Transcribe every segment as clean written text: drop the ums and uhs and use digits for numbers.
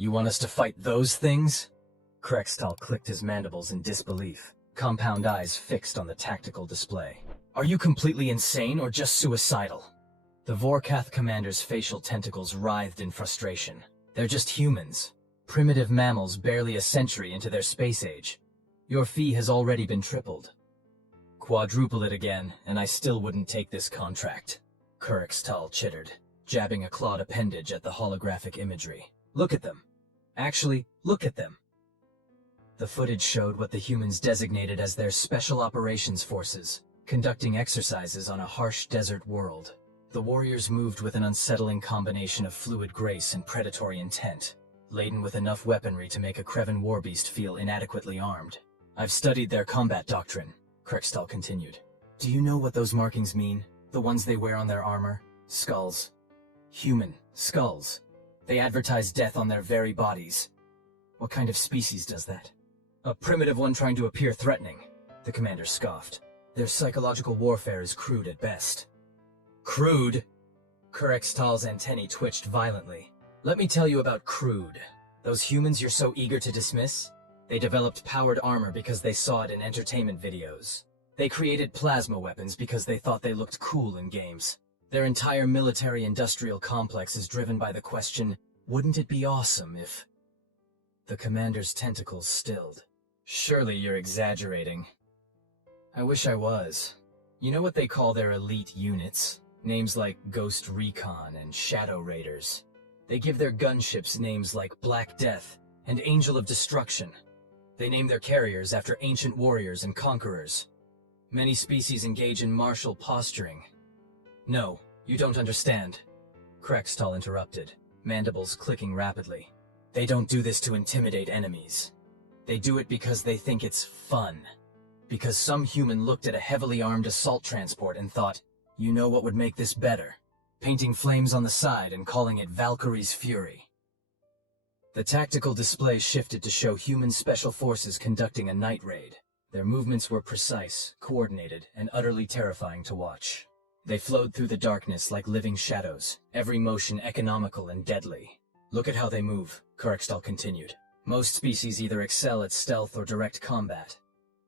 You want us to fight those things? Krextal clicked his mandibles in disbelief, compound eyes fixed on the tactical display. Are you completely insane or just suicidal? The Vorkath commander's facial tentacles writhed in frustration. They're just humans. Primitive mammals barely a century into their space age. Your fee has already been tripled. Quadruple it again, and I still wouldn't take this contract. Krextal chittered, jabbing a clawed appendage at the holographic imagery. Look at them. Actually, look at them. The footage showed what the humans designated as their Special Operations Forces, conducting exercises on a harsh desert world. The warriors moved with an unsettling combination of fluid grace and predatory intent, laden with enough weaponry to make a Krevan warbeast feel inadequately armed. I've studied their combat doctrine, Krextal continued. Do you know what those markings mean? The ones they wear on their armor? Skulls. Human skulls. They advertise death on their very bodies. What kind of species does that? A primitive one trying to appear threatening, the commander scoffed. Their psychological warfare is crude at best. Crude? Krextal's antennae twitched violently. Let me tell you about crude. Those humans you're so eager to dismiss? They developed powered armor because they saw it in entertainment videos. They created plasma weapons because they thought they looked cool in games. Their entire military-industrial complex is driven by the question, wouldn't it be awesome if... The commander's tentacles stilled. Surely you're exaggerating. I wish I was. You know what they call their elite units? Names like Ghost Recon and Shadow Raiders. They give their gunships names like Black Death and Angel of Destruction. They name their carriers after ancient warriors and conquerors. Many species engage in martial posturing. No, you don't understand. Krextal interrupted, mandibles clicking rapidly. They don't do this to intimidate enemies. They do it because they think it's fun. Because some human looked at a heavily armed assault transport and thought, you know what would make this better? Painting flames on the side and calling it Valkyrie's Fury. The tactical display shifted to show human special forces conducting a night raid. Their movements were precise, coordinated, and utterly terrifying to watch. They flowed through the darkness like living shadows, every motion economical and deadly. Look at how they move, Krextal continued. Most species either excel at stealth or direct combat.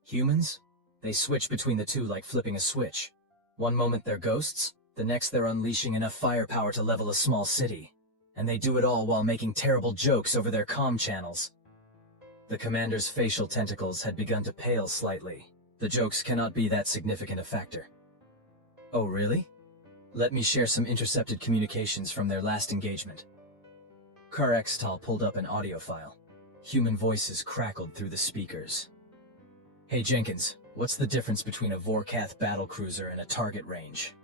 Humans? They switch between the two like flipping a switch. One moment they're ghosts, the next they're unleashing enough firepower to level a small city. And they do it all while making terrible jokes over their comm channels. The commander's facial tentacles had begun to pale slightly. The jokes cannot be that significant a factor. Oh, really? Let me share some intercepted communications from their last engagement. Krextal pulled up an audio file. Human voices crackled through the speakers. Hey Jenkins, what's the difference between a Vorkath battlecruiser and a target range?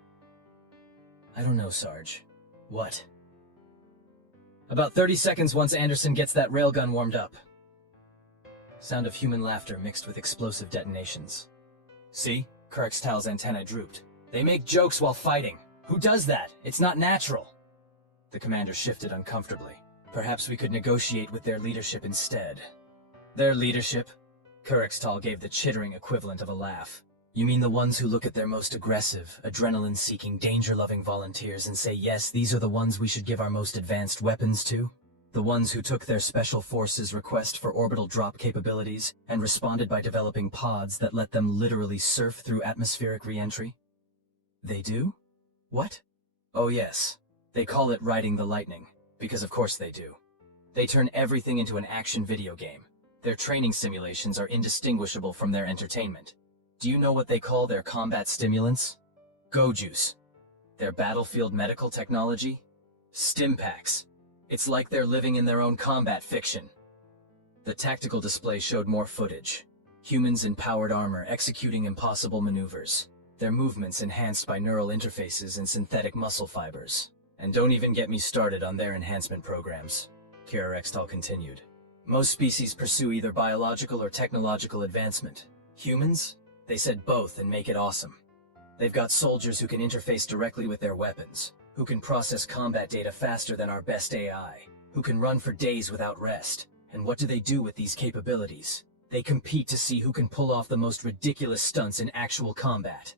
I don't know, Sarge. What? About 30 seconds once Anderson gets that railgun warmed up. Sound of human laughter mixed with explosive detonations. See? Krextal's antennae drooped. They make jokes while fighting. Who does that? It's not natural. The commander shifted uncomfortably. Perhaps we could negotiate with their leadership instead. Their leadership? Krextal gave the chittering equivalent of a laugh. You mean the ones who look at their most aggressive, adrenaline-seeking, danger-loving volunteers and say, yes, these are the ones we should give our most advanced weapons to? The ones who took their special forces' request for orbital drop capabilities and responded by developing pods that let them literally surf through atmospheric re-entry? They do? What? Oh yes. They call it riding the lightning, because of course they do. They turn everything into an action video game. Their training simulations are indistinguishable from their entertainment. Do you know what they call their combat stimulants? Go juice. Their battlefield medical technology? Stimpaks. It's like they're living in their own combat fiction. The tactical display showed more footage. Humans in powered armor executing impossible maneuvers. Their movements enhanced by neural interfaces and synthetic muscle fibers. And don't even get me started on their enhancement programs. Krextal continued. Most species pursue either biological or technological advancement. Humans? They said both and make it awesome. They've got soldiers who can interface directly with their weapons, who can process combat data faster than our best AI, who can run for days without rest. And what do they do with these capabilities? They compete to see who can pull off the most ridiculous stunts in actual combat.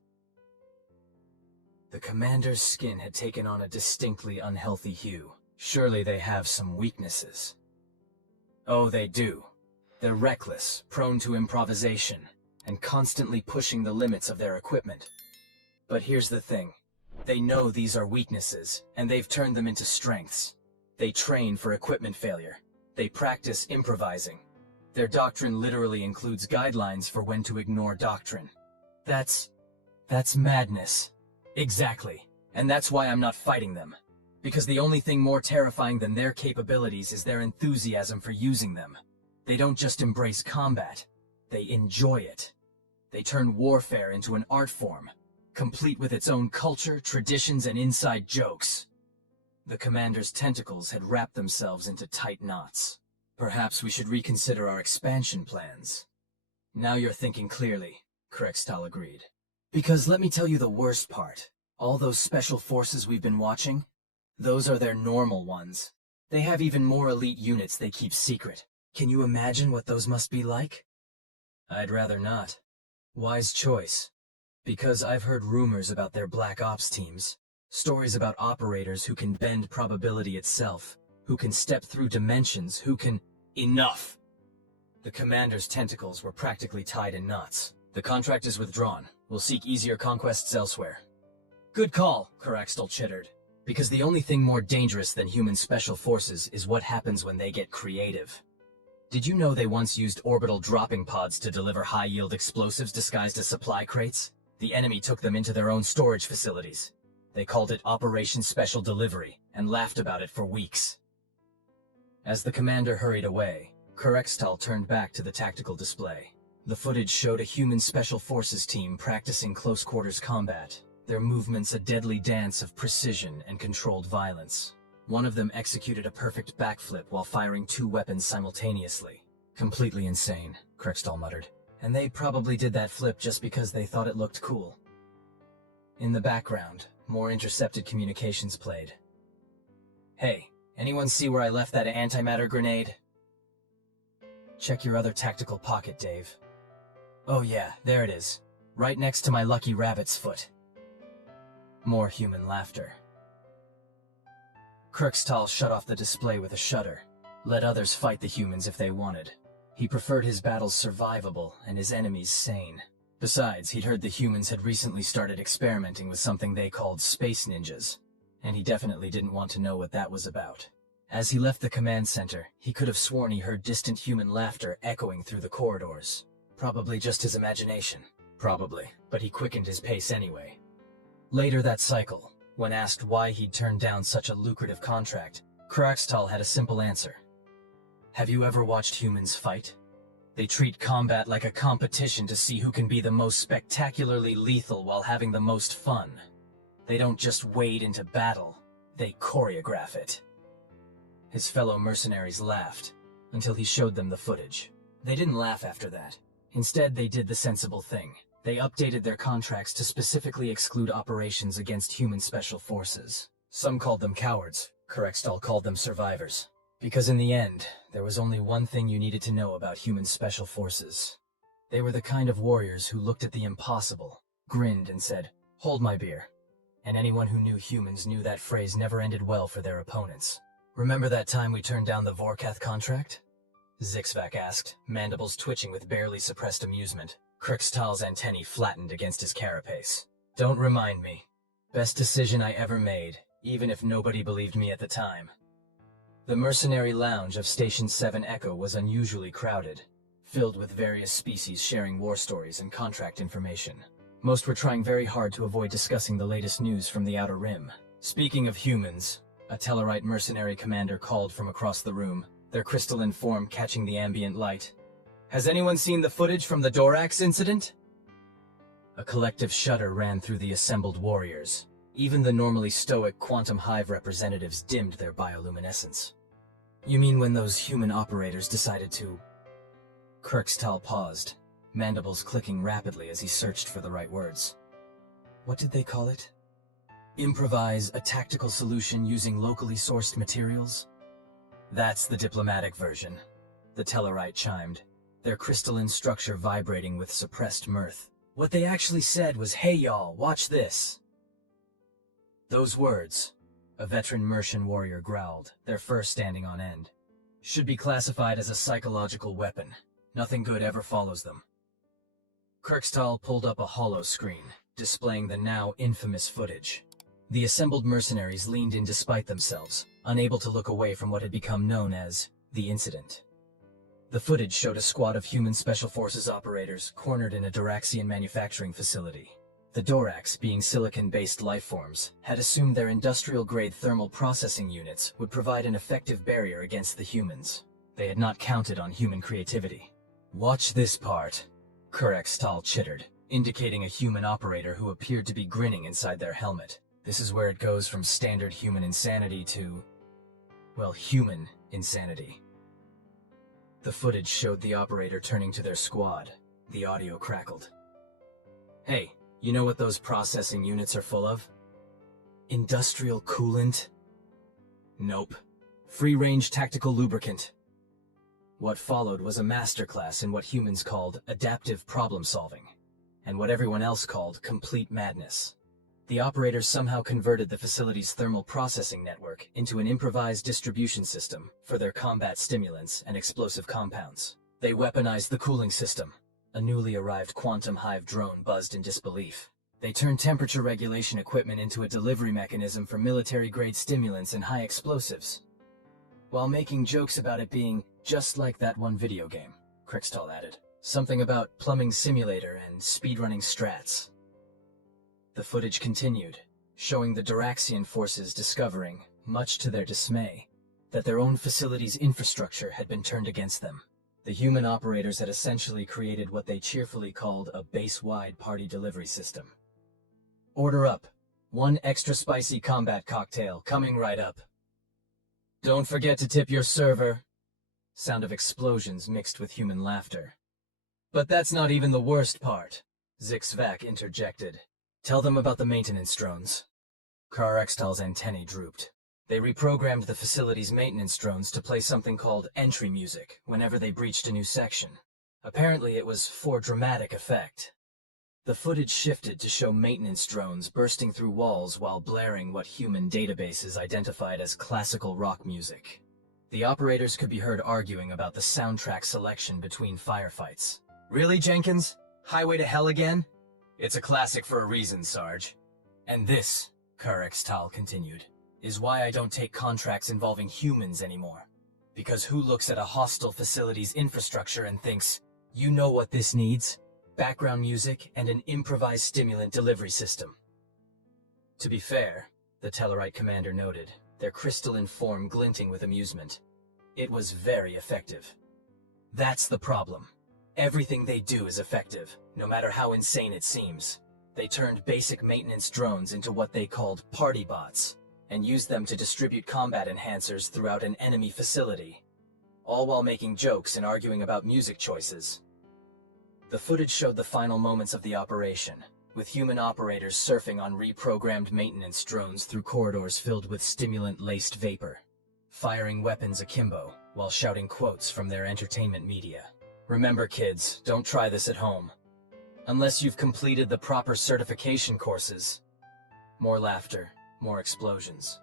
The commander's skin had taken on a distinctly unhealthy hue. Surely they have some weaknesses. Oh, they do. They're reckless, prone to improvisation, and constantly pushing the limits of their equipment. But here's the thing. They know these are weaknesses, and they've turned them into strengths. They train for equipment failure. They practice improvising. Their doctrine literally includes guidelines for when to ignore doctrine. That's madness. Exactly. And that's why I'm not fighting them. Because the only thing more terrifying than their capabilities is their enthusiasm for using them. They don't just embrace combat. They enjoy it. They turn warfare into an art form, complete with its own culture, traditions, and inside jokes. The commander's tentacles had wrapped themselves into tight knots. Perhaps we should reconsider our expansion plans. Now you're thinking clearly, Krextal agreed. Because let me tell you the worst part. All those special forces we've been watching, those are their normal ones. They have even more elite units they keep secret. Can you imagine what those must be like? I'd rather not. Wise choice. Because I've heard rumors about their Black Ops teams. Stories about operators who can bend probability itself, who can step through dimensions, who can... Enough! The commander's tentacles were practically tied in knots. The contract is withdrawn. We'll seek easier conquests elsewhere. Good call, Krextal chittered. Because the only thing more dangerous than human special forces is what happens when they get creative. Did you know they once used orbital dropping pods to deliver high-yield explosives disguised as supply crates? The enemy took them into their own storage facilities. They called it Operation Special Delivery, and laughed about it for weeks. As the commander hurried away, Krextal turned back to the tactical display. The footage showed a human special forces team practicing close-quarters combat, their movements a deadly dance of precision and controlled violence. One of them executed a perfect backflip while firing 2 weapons simultaneously. Completely insane, Krextal muttered. And they probably did that flip just because they thought it looked cool. In the background, more intercepted communications played. Hey, anyone see where I left that antimatter grenade? Check your other tactical pocket, Dave. Oh yeah, there it is. Right next to my lucky rabbit's foot. More human laughter. Krextal shut off the display with a shudder. Let others fight the humans if they wanted. He preferred his battles survivable and his enemies sane. Besides, he'd heard the humans had recently started experimenting with something they called space ninjas, and he definitely didn't want to know what that was about. As he left the command center, he could have sworn he heard distant human laughter echoing through the corridors. Probably just his imagination. Probably, but he quickened his pace anyway. Later that cycle, when asked why he'd turned down such a lucrative contract, Krextal had a simple answer. Have you ever watched humans fight? They treat combat like a competition to see who can be the most spectacularly lethal while having the most fun. They don't just wade into battle, they choreograph it. His fellow mercenaries laughed, until he showed them the footage. They didn't laugh after that. Instead, they did the sensible thing. They updated their contracts to specifically exclude operations against human special forces. Some called them cowards. Krextal called them survivors. Because in the end, there was only one thing you needed to know about human special forces. They were the kind of warriors who looked at the impossible, grinned and said, "Hold my beer." And anyone who knew humans knew that phrase never ended well for their opponents. Remember that time we turned down the Vorkath contract? Zixvac asked, mandibles twitching with barely suppressed amusement. Krextal's antennae flattened against his carapace. Don't remind me. Best decision I ever made, even if nobody believed me at the time. The mercenary lounge of Station 7 Echo was unusually crowded, filled with various species sharing war stories and contract information. Most were trying very hard to avoid discussing the latest news from the Outer Rim. Speaking of humans, a Tellarite mercenary commander called from across the room, their crystalline form catching the ambient light. Has anyone seen the footage from the Dorax incident? A collective shudder ran through the assembled warriors. Even the normally stoic Quantum Hive representatives dimmed their bioluminescence. You mean when those human operators decided to... Krextal paused, mandibles clicking rapidly as he searched for the right words. What did they call it? Improvise a tactical solution using locally sourced materials? That's the diplomatic version, the Tellarite chimed, their crystalline structure vibrating with suppressed mirth. What they actually said was, "Hey y'all, watch this." Those words, a veteran Mercian warrior growled, their fur standing on end. Should be classified as a psychological weapon. Nothing good ever follows them. Kirkstall pulled up a hollow screen, displaying the now infamous footage. The assembled mercenaries leaned in despite themselves, unable to look away from what had become known as the incident. The footage showed a squad of human special forces operators cornered in a Doraxian manufacturing facility. The Dorax, being silicon-based lifeforms, had assumed their industrial-grade thermal processing units would provide an effective barrier against the humans. They had not counted on human creativity. "Watch this part," Kirkstall chittered, indicating a human operator who appeared to be grinning inside their helmet. This is where it goes from standard human insanity to, well, human insanity. The footage showed the operator turning to their squad. The audio crackled. "Hey, you know what those processing units are full of? Industrial coolant? Nope. Free-range tactical lubricant." What followed was a masterclass in what humans called adaptive problem-solving, and what everyone else called complete madness. The operators somehow converted the facility's thermal processing network into an improvised distribution system for their combat stimulants and explosive compounds. They weaponized the cooling system. A newly arrived quantum hive drone buzzed in disbelief. They turned temperature regulation equipment into a delivery mechanism for military-grade stimulants and high explosives, while making jokes about it being just like that one video game, Kirkstall added. Something about plumbing simulator and speedrunning strats. The footage continued, showing the Doraxian forces discovering, much to their dismay, that their own facility's infrastructure had been turned against them. The human operators had essentially created what they cheerfully called a base-wide party delivery system. "Order up. 1 extra spicy combat cocktail, coming right up. Don't forget to tip your server." Sound of explosions mixed with human laughter. "But that's not even the worst part," Zixvac interjected. "Tell them about the maintenance drones." Kirkstall's antennae drooped. They reprogrammed the facility's maintenance drones to play something called entry music whenever they breached a new section. Apparently it was for dramatic effect. The footage shifted to show maintenance drones bursting through walls while blaring what human databases identified as classical rock music. The operators could be heard arguing about the soundtrack selection between firefights. "Really, Jenkins? Highway to Hell again? It's a classic for a reason, Sarge. And this," Kirkstall continued, "is why I don't take contracts involving humans anymore. Because who looks at a hostile facility's infrastructure and thinks, you know what this needs? Background music and an improvised stimulant delivery system." To be fair, the Tellarite commander noted, their crystalline form glinting with amusement. It was very effective. That's the problem. Everything they do is effective, no matter how insane it seems. They turned basic maintenance drones into what they called party bots, and used them to distribute combat enhancers throughout an enemy facility, all while making jokes and arguing about music choices. The footage showed the final moments of the operation, with human operators surfing on reprogrammed maintenance drones through corridors filled with stimulant-laced vapor, firing weapons akimbo while shouting quotes from their entertainment media. "Remember, kids, don't try this at home. Unless you've completed the proper certification courses." More laughter, more explosions.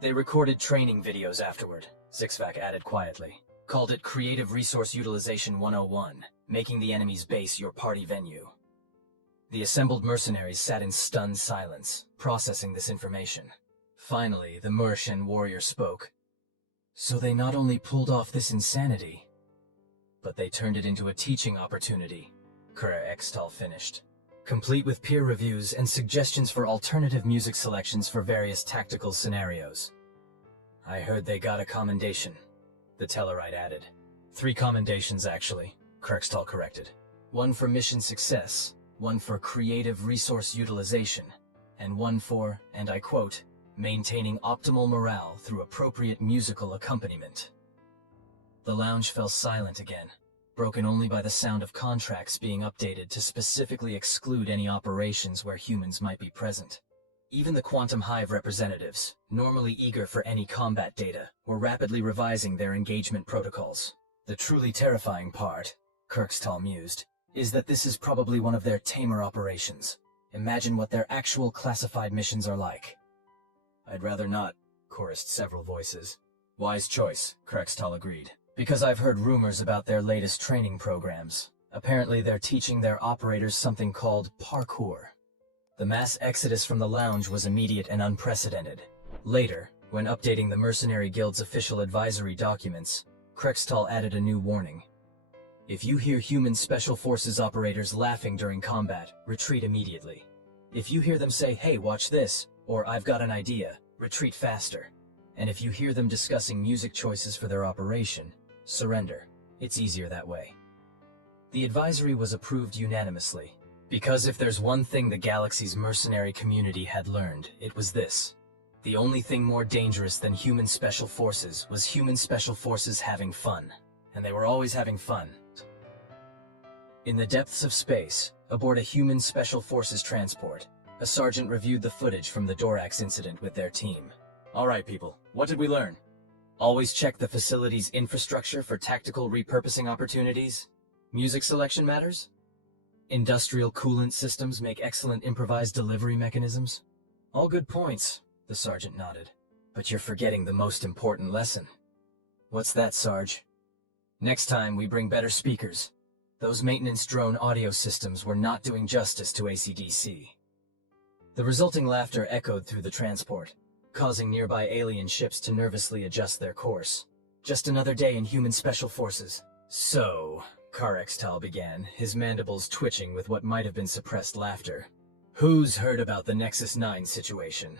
"They recorded training videos afterward," Zixvac added quietly. "Called it Creative Resource Utilization 101, making the enemy's base your party venue." The assembled mercenaries sat in stunned silence, processing this information. Finally, the Mercian warrior spoke. "So they not only pulled off this insanity, but they turned it into a teaching opportunity," Kirkstall finished, "complete with peer reviews and suggestions for alternative music selections for various tactical scenarios." "I heard they got a commendation," the Tellarite added. 3 commendations, actually, Kirkstall corrected. 1 for mission success, 1 for creative resource utilization, and 1 for, and I quote, "maintaining optimal morale through appropriate musical accompaniment." The lounge fell silent again, broken only by the sound of contracts being updated to specifically exclude any operations where humans might be present. Even the Quantum Hive representatives, normally eager for any combat data, were rapidly revising their engagement protocols. The truly terrifying part, Kirkstall mused, is that this is probably one of their tamer operations. Imagine what their actual classified missions are like. "I'd rather not," chorused several voices. Wise choice, Krextal agreed. Because I've heard rumors about their latest training programs. Apparently they're teaching their operators something called parkour. The mass exodus from the lounge was immediate and unprecedented. Later, when updating the Mercenary Guild's official advisory documents, Krextal added a new warning. If you hear human Special Forces operators laughing during combat, retreat immediately. If you hear them say, "Hey, watch this," or "I've got an idea," retreat faster. And if you hear them discussing music choices for their operation, surrender. It's easier that way. The advisory was approved unanimously, because if there's one thing the galaxy's mercenary community had learned, it was this. The only thing more dangerous than human special forces was human special forces having fun. And they were always having fun. In the depths of space, aboard a human special forces transport, a sergeant reviewed the footage from the Dorax incident with their team. All right, people, what did we learn? Always check the facility's infrastructure for tactical repurposing opportunities. Music selection matters. Industrial coolant systems make excellent improvised delivery mechanisms. All good points, the sergeant nodded. But you're forgetting the most important lesson. What's that, Sarge? Next time we bring better speakers. Those maintenance drone audio systems were not doing justice to AC/DC. The resulting laughter echoed through the transport, causing nearby alien ships to nervously adjust their course. Just another day in human special forces. So, Krextal began, his mandibles twitching with what might have been suppressed laughter. Who's heard about the Nexus 9 situation?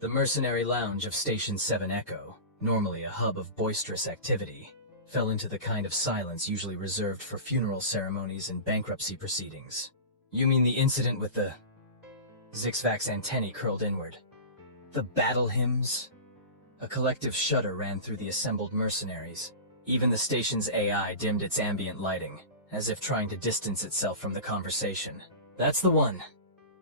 The mercenary lounge of Station 7 Echo, normally a hub of boisterous activity, fell into the kind of silence usually reserved for funeral ceremonies and bankruptcy proceedings. You mean the incident with the... Zixvac's antennae curled inward. The battle hymns? A collective shudder ran through the assembled mercenaries. Even the station's AI dimmed its ambient lighting, as if trying to distance itself from the conversation. That's the one,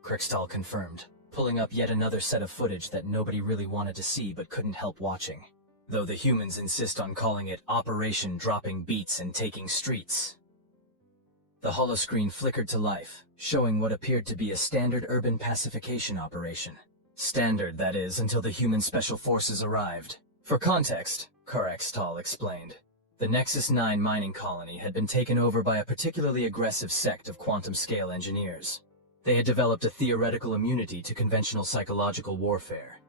Krextal confirmed, pulling up yet another set of footage that nobody really wanted to see but couldn't help watching. Though the humans insist on calling it Operation Dropping Beats and Taking Streets. The holoscreen flickered to life, showing what appeared to be a standard urban pacification operation. Standard, that is, until the human special forces arrived. For context, Krextal explained, the Nexus 9 mining colony had been taken over by a particularly aggressive sect of quantum-scale engineers. They had developed a theoretical immunity to conventional psychological warfare.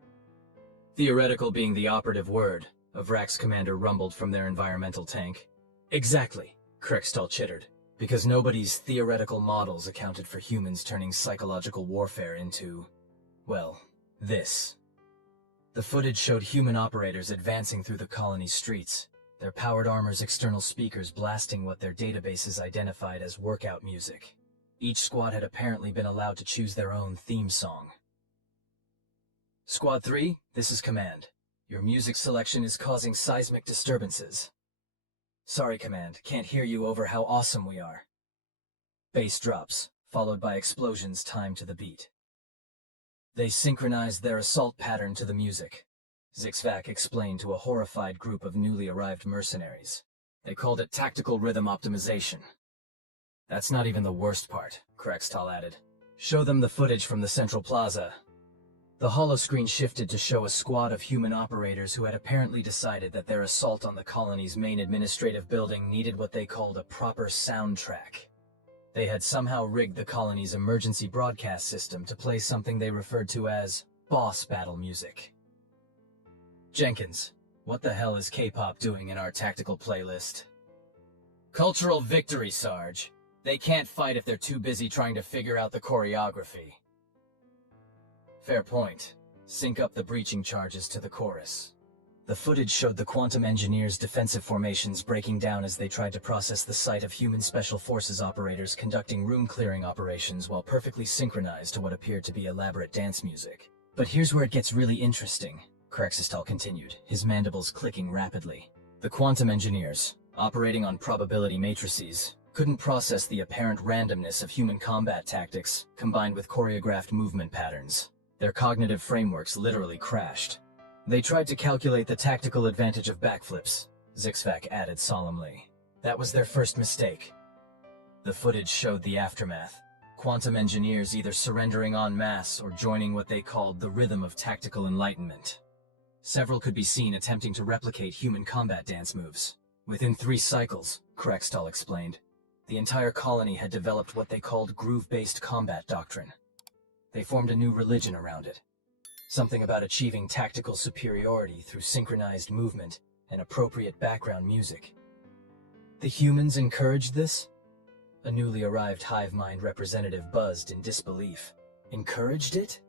Theoretical being the operative word, a Vrax commander rumbled from their environmental tank. Exactly, Krextal chittered, because nobody's theoretical models accounted for humans turning psychological warfare into, well, this. The footage showed human operators advancing through the colony's streets, their powered armor's external speakers blasting what their databases identified as workout music. Each squad had apparently been allowed to choose their own theme song. Squad 3, this is Command. Your music selection is causing seismic disturbances. Sorry, Command, can't hear you over how awesome we are. Bass drops, followed by explosions timed to the beat. They synchronized their assault pattern to the music, Zixvac explained to a horrified group of newly arrived mercenaries. They called it tactical rhythm optimization. That's not even the worst part, Krextal added. Show them the footage from the central plaza. The holoscreen shifted to show a squad of human operators who had apparently decided that their assault on the colony's main administrative building needed what they called a proper soundtrack. They had somehow rigged the colony's emergency broadcast system to play something they referred to as boss battle music. Jenkins, what the hell is K-pop doing in our tactical playlist? Cultural victory, Sarge. They can't fight if they're too busy trying to figure out the choreography. Fair point. Sync up the breaching charges to the chorus. The footage showed the quantum engineers' defensive formations breaking down as they tried to process the sight of human special forces operators conducting room-clearing operations while perfectly synchronized to what appeared to be elaborate dance music. But here's where it gets really interesting, Krextal continued, his mandibles clicking rapidly. The quantum engineers, operating on probability matrices, couldn't process the apparent randomness of human combat tactics combined with choreographed movement patterns. Their cognitive frameworks literally crashed. They tried to calculate the tactical advantage of backflips, Zixvac added solemnly. That was their first mistake. The footage showed the aftermath. Quantum engineers either surrendering en masse or joining what they called the rhythm of tactical enlightenment. Several could be seen attempting to replicate human combat dance moves. Within 3 cycles, Krextal explained, the entire colony had developed what they called groove-based combat doctrine. They formed a new religion around it. Something about achieving tactical superiority through synchronized movement and appropriate background music. The humans encouraged this? A newly arrived hive mind representative buzzed in disbelief. Encouraged it?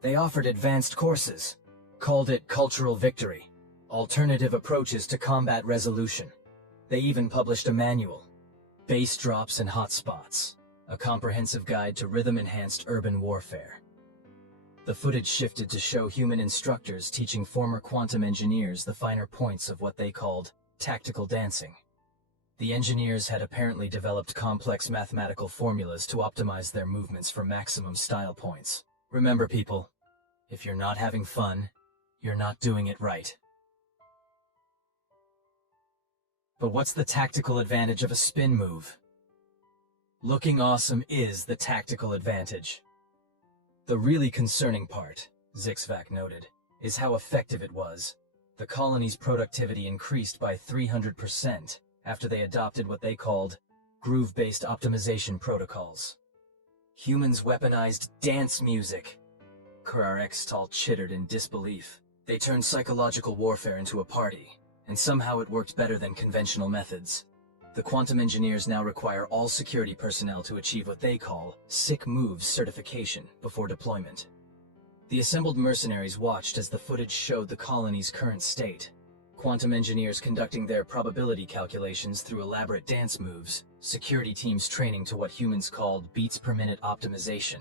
They offered advanced courses, called it cultural victory, alternative approaches to combat resolution. They even published a manual, Bass Drops and Hotspots, a comprehensive guide to rhythm-enhanced urban warfare. The footage shifted to show human instructors teaching former quantum engineers the finer points of what they called tactical dancing. The engineers had apparently developed complex mathematical formulas to optimize their movements for maximum style points. Remember, people, if you're not having fun, you're not doing it right. But what's the tactical advantage of a spin move? Looking awesome is the tactical advantage. The really concerning part, Zixvac noted, is how effective it was. The colony's productivity increased by 300% after they adopted what they called groove-based optimization protocols. Humans weaponized dance music. Krextal chittered in disbelief. They turned psychological warfare into a party, and somehow it worked better than conventional methods. The quantum engineers now require all security personnel to achieve what they call sick moves certification before deployment. The assembled mercenaries watched as the footage showed the colony's current state. Quantum engineers conducting their probability calculations through elaborate dance moves, security teams training to what humans called beats per minute optimization,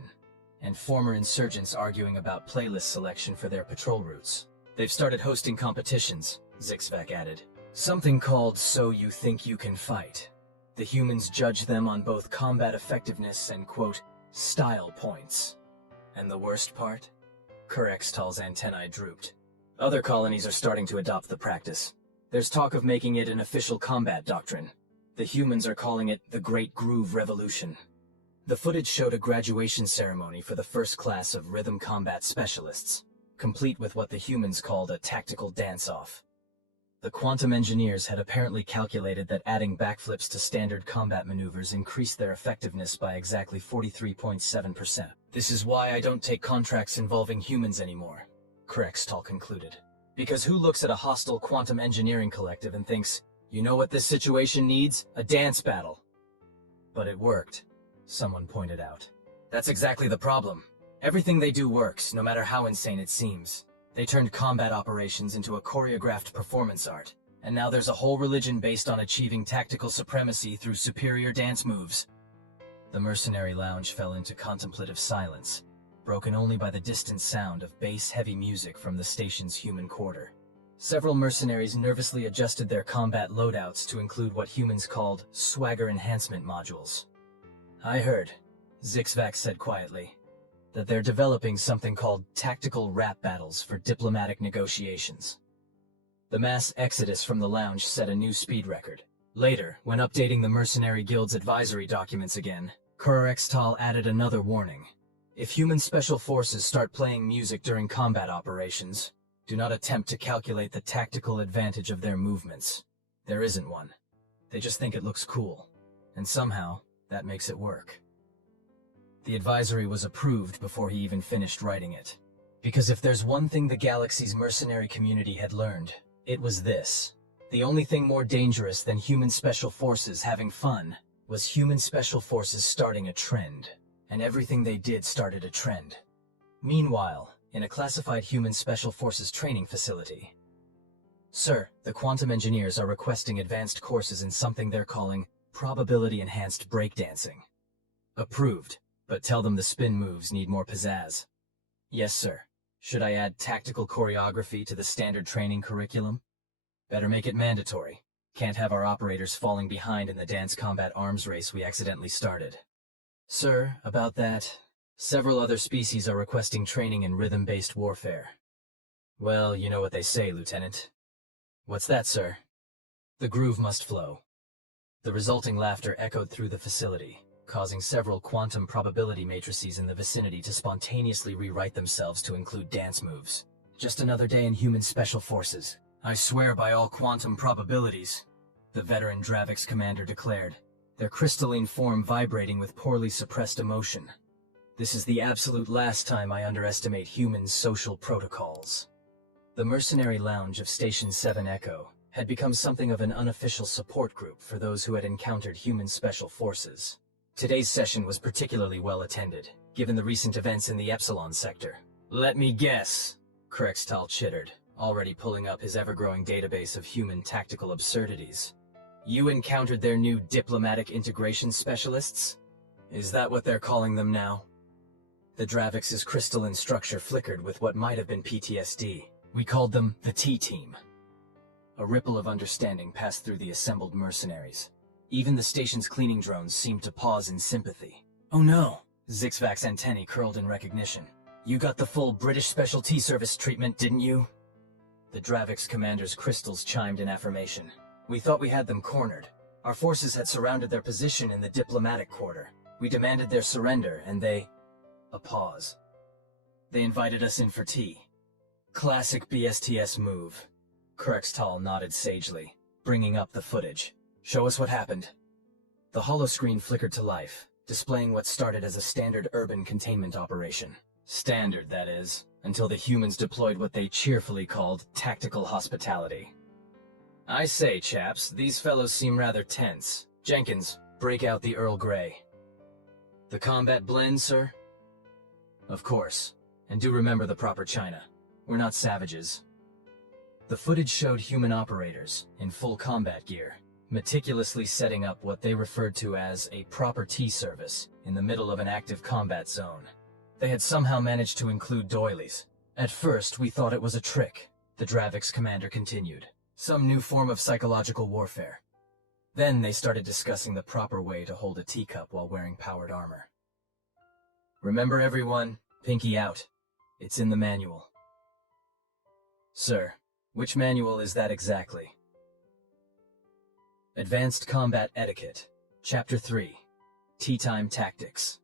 and former insurgents arguing about playlist selection for their patrol routes. They've started hosting competitions, Zixvac added. Something called So You Think You Can Fight. The humans judge them on both combat effectiveness and, quote, style points. And the worst part? Krextal's antennae drooped. Other colonies are starting to adopt the practice. There's talk of making it an official combat doctrine. The humans are calling it the Great Groove Revolution. The footage showed a graduation ceremony for the first class of rhythm combat specialists, complete with what the humans called a tactical dance-off. The quantum engineers had apparently calculated that adding backflips to standard combat maneuvers increased their effectiveness by exactly 43.7%. This is why I don't take contracts involving humans anymore, Krextal concluded. Because who looks at a hostile quantum engineering collective and thinks, you know what this situation needs? A dance battle. But it worked, someone pointed out. That's exactly the problem. Everything they do works, no matter how insane it seems. They turned combat operations into a choreographed performance art, and now there's a whole religion based on achieving tactical supremacy through superior dance moves. The mercenary lounge fell into contemplative silence, broken only by the distant sound of bass-heavy music from the station's human quarter. Several mercenaries nervously adjusted their combat loadouts to include what humans called swagger enhancement modules. I heard, Zixvac said quietly, that they're developing something called tactical rap battles for diplomatic negotiations. The mass exodus from the lounge set a new speed record. Later, when updating the Mercenary Guild's advisory documents again, Krextal added another warning. If human special forces start playing music during combat operations, do not attempt to calculate the tactical advantage of their movements. There isn't one. They just think it looks cool, and somehow, that makes it work. The advisory was approved before he even finished writing it. Because if there's one thing the galaxy's mercenary community had learned, it was this. The only thing more dangerous than human special forces having fun was human special forces starting a trend. And everything they did started a trend. Meanwhile, in a classified human special forces training facility. Sir, the quantum engineers are requesting advanced courses in something they're calling probability-enhanced breakdancing. Approved, but tell them the spin moves need more pizzazz. Yes, sir. Should I add tactical choreography to the standard training curriculum? Better make it mandatory. Can't have our operators falling behind in the dance combat arms race we accidentally started. Sir, about that, several other species are requesting training in rhythm-based warfare. Well, you know what they say, Lieutenant. What's that, sir? The groove must flow. The resulting laughter echoed through the facility, causing several quantum probability matrices in the vicinity to spontaneously rewrite themselves to include dance moves. Just another day in human special forces. I swear by all quantum probabilities, the veteran Dravix commander declared, their crystalline form vibrating with poorly suppressed emotion. This is the absolute last time I underestimate human social protocols. The mercenary lounge of Station 7 Echo had become something of an unofficial support group for those who had encountered human special forces. Today's session was particularly well attended, given the recent events in the Epsilon sector. Let me guess, Krextal chittered, already pulling up his ever-growing database of human tactical absurdities. You encountered their new diplomatic integration specialists? Is that what they're calling them now? The Dravix's crystalline structure flickered with what might have been PTSD. We called them the T-Team. A ripple of understanding passed through the assembled mercenaries. Even the station's cleaning drones seemed to pause in sympathy. Oh no! Zixvac's antennae curled in recognition. You got the full British Special T-Service treatment, didn't you? The Dravix commander's crystals chimed in affirmation. We thought we had them cornered. Our forces had surrounded their position in the diplomatic quarter. We demanded their surrender, and they... A pause. They invited us in for tea. Classic BSTS move. Krextal nodded sagely, bringing up the footage. Show us what happened. The holoscreen flickered to life, displaying what started as a standard urban containment operation. Standard, that is, until the humans deployed what they cheerfully called tactical hospitality. I say, chaps, these fellows seem rather tense. Jenkins, break out the Earl Grey. The combat blend, sir? Of course. And do remember the proper china. We're not savages. The footage showed human operators, in full combat gear, meticulously setting up what they referred to as a proper T-service in the middle of an active combat zone. They had somehow managed to include doilies. At first, we thought it was a trick, the Dravix commander continued. Some new form of psychological warfare. Then they started discussing the proper way to hold a teacup while wearing powered armor. Remember everyone, pinky out. It's in the manual. Sir, which manual is that exactly? Advanced Combat Etiquette, Chapter 3, Tea Time Tactics.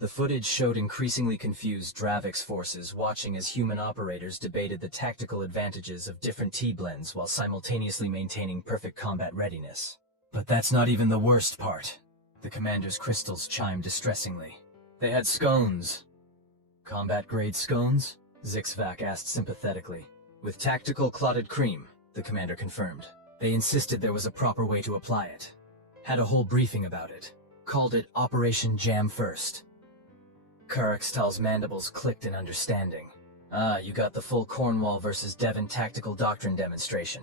The footage showed increasingly confused Dravix forces watching as human operators debated the tactical advantages of different tea blends while simultaneously maintaining perfect combat readiness. But that's not even the worst part. The commander's crystals chimed distressingly. They had scones. Combat-grade scones? Zixvac asked sympathetically. With tactical clotted cream, the commander confirmed. They insisted there was a proper way to apply it. Had a whole briefing about it. Called it Operation Jam First. Krextal's mandibles clicked in understanding. Ah, you got the full Cornwall versus Devon tactical doctrine demonstration.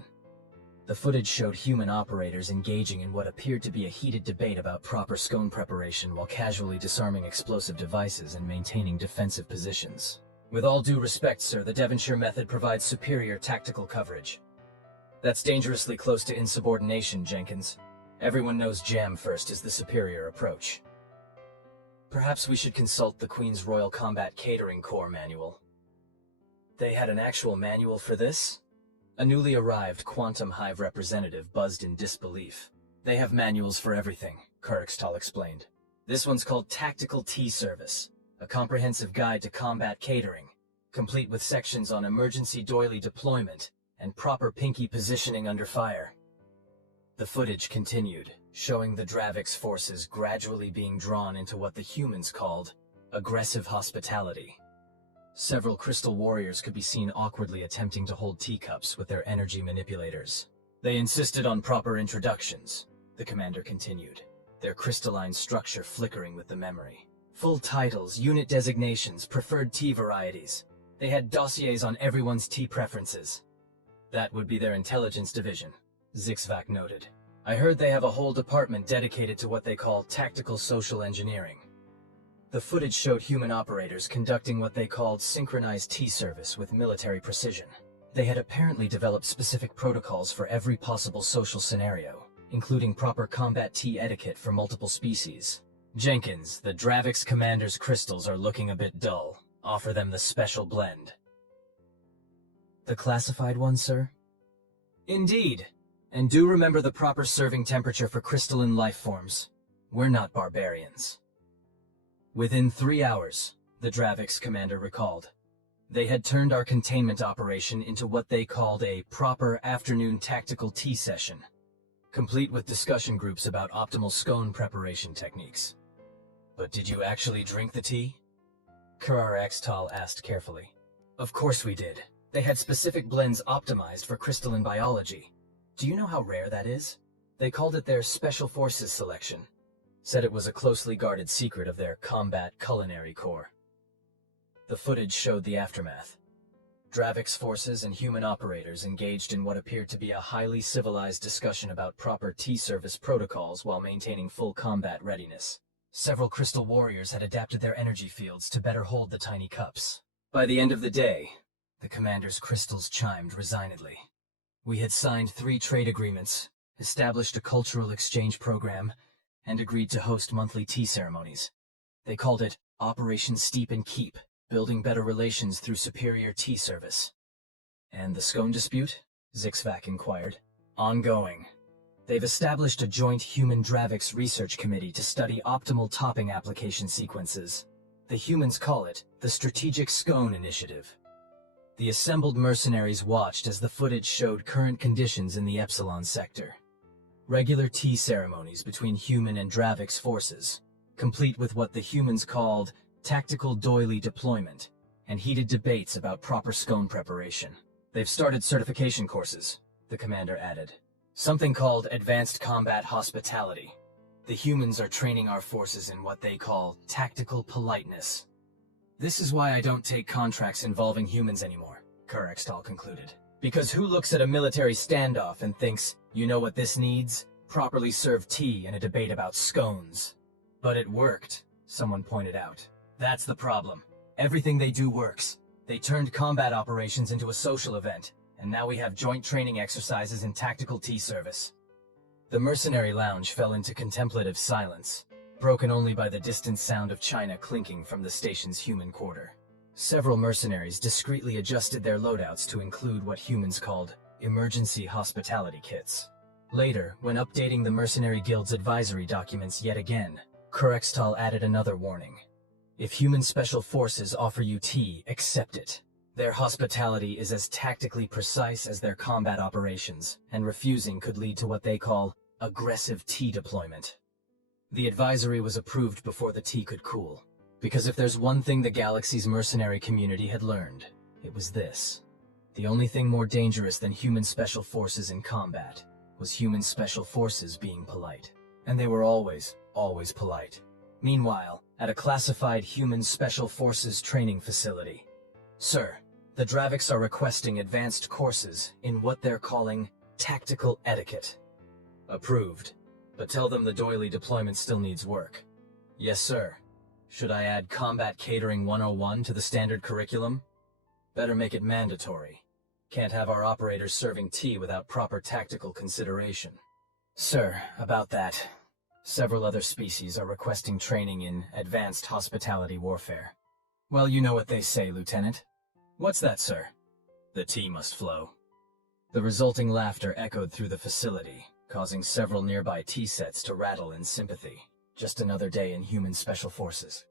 The footage showed human operators engaging in what appeared to be a heated debate about proper scone preparation while casually disarming explosive devices and maintaining defensive positions. With all due respect, sir, the Devonshire method provides superior tactical coverage. That's dangerously close to insubordination, Jenkins. Everyone knows Jam First is the superior approach. Perhaps we should consult the Queen's Royal Combat Catering Corps manual. They had an actual manual for this? A newly arrived Quantum Hive representative buzzed in disbelief. They have manuals for everything, Krextal explained. This one's called Tactical Tea Service, a comprehensive guide to combat catering, complete with sections on emergency doily deployment and proper pinky positioning under fire. The footage continued, showing the Dravix forces gradually being drawn into what the humans called aggressive hospitality. Several crystal warriors could be seen awkwardly attempting to hold teacups with their energy manipulators. They insisted on proper introductions, the commander continued, their crystalline structure flickering with the memory. Full titles, unit designations, preferred tea varieties. They had dossiers on everyone's tea preferences. That would be their intelligence division, Zixvac noted. I heard they have a whole department dedicated to what they call tactical social engineering. The footage showed human operators conducting what they called synchronized tea service with military precision. They had apparently developed specific protocols for every possible social scenario, including proper combat tea etiquette for multiple species. Jenkins, the Dravix commander's crystals are looking a bit dull. Offer them the special blend. The classified one, sir? Indeed. And do remember the proper serving temperature for crystalline life forms. We're not barbarians. Within 3 hours, the Dravix commander recalled. They had turned our containment operation into what they called a proper afternoon tactical tea session, complete with discussion groups about optimal scone preparation techniques. But did you actually drink the tea? Xtal asked carefully. Of course we did. They had specific blends optimized for crystalline biology. Do you know how rare that is? They called it their Special Forces selection. Said it was a closely guarded secret of their combat culinary corps. The footage showed the aftermath. Dravik's forces and human operators engaged in what appeared to be a highly civilized discussion about proper tea service protocols while maintaining full combat readiness. Several crystal warriors had adapted their energy fields to better hold the tiny cups. By the end of the day, the commander's crystals chimed resignedly. We had signed 3 trade agreements, established a cultural exchange program, and agreed to host monthly tea ceremonies. They called it Operation Steep and Keep, building better relations through superior tea service. And the scone dispute? Zixvac inquired. Ongoing. They've established a joint human Dravik's research committee to study optimal topping application sequences. The humans call it the Strategic Scone Initiative. The assembled mercenaries watched as the footage showed current conditions in the Epsilon sector. Regular tea ceremonies between human and Dravik's forces, complete with what the humans called tactical doily deployment, and heated debates about proper scone preparation. They've started certification courses, the commander added. Something called Advanced Combat Hospitality. The humans are training our forces in what they call tactical politeness. This is why I don't take contracts involving humans anymore, Xtal concluded. Because who looks at a military standoff and thinks, you know what this needs? Properly served tea and a debate about scones. But it worked, someone pointed out. That's the problem. Everything they do works. They turned combat operations into a social event, and now we have joint training exercises in tactical tea service. The mercenary lounge fell into contemplative silence, broken only by the distant sound of china clinking from the station's human quarter. Several mercenaries discreetly adjusted their loadouts to include what humans called emergency hospitality kits. Later, when updating the Mercenary Guild's advisory documents yet again, Xtal added another warning. If human special forces offer you tea, accept it. Their hospitality is as tactically precise as their combat operations, and refusing could lead to what they call aggressive tea deployment. The advisory was approved before the tea could cool, because if there's one thing the galaxy's mercenary community had learned, it was this. The only thing more dangerous than human special forces in combat was human special forces being polite. And they were always polite. Meanwhile, at a classified human special forces training facility, Sir, the Draviks are requesting advanced courses in what they're calling tactical etiquette. Approved. But tell them the doily deployment still needs work. Yes, sir. Should I add Combat Catering 101 to the standard curriculum? Better make it mandatory. Can't have our operators serving tea without proper tactical consideration. Sir, about that. Several other species are requesting training in advanced hospitality warfare. Well, you know what they say, Lieutenant. What's that, sir? The tea must flow. The resulting laughter echoed through the facility, causing several nearby tea sets to rattle in sympathy. Just another day in human special forces.